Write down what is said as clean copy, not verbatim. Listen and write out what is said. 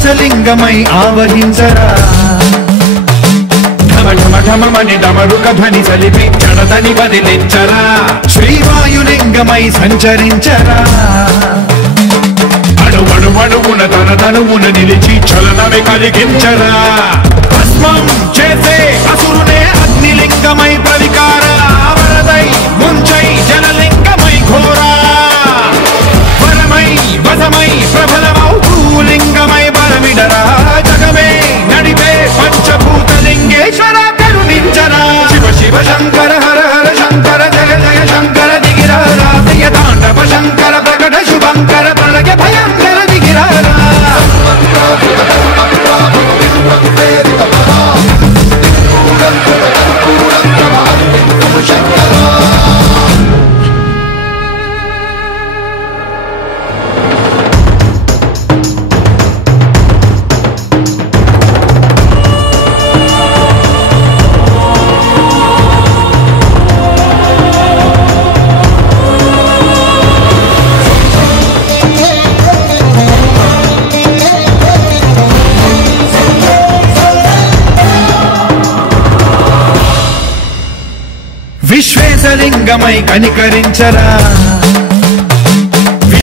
విశ్వాసలింగమై ఆవహించరా ఢమఢమఢమని డమరుక ధ్వని సలిపి జడదని వదిలించరా శ్రీవాయులింగమై సంచరించరా అణువణువున తన తనువున నిలిచి చలనమే కలిగించరా భస్మం చేసే అసురునే అగ్నిలింగమై ప్రవికార వరదై ముంచై జలలింగమై ఘోరా వరమై వసమై ప్రబలమౌ భూలింగమై బలమిడరా జగమే నడిపే పంచభూతలింగేశ్వర కరుణించరా శివ శివ శంకర హర హర శంకర జయ జయ శంకర దిగిరారా ప్రియ తాండవ శంకర ప్రకట శుభంకర ప్రళయ భయంకర దిగిరారా విశ్వేశలింగమై కనికరించరా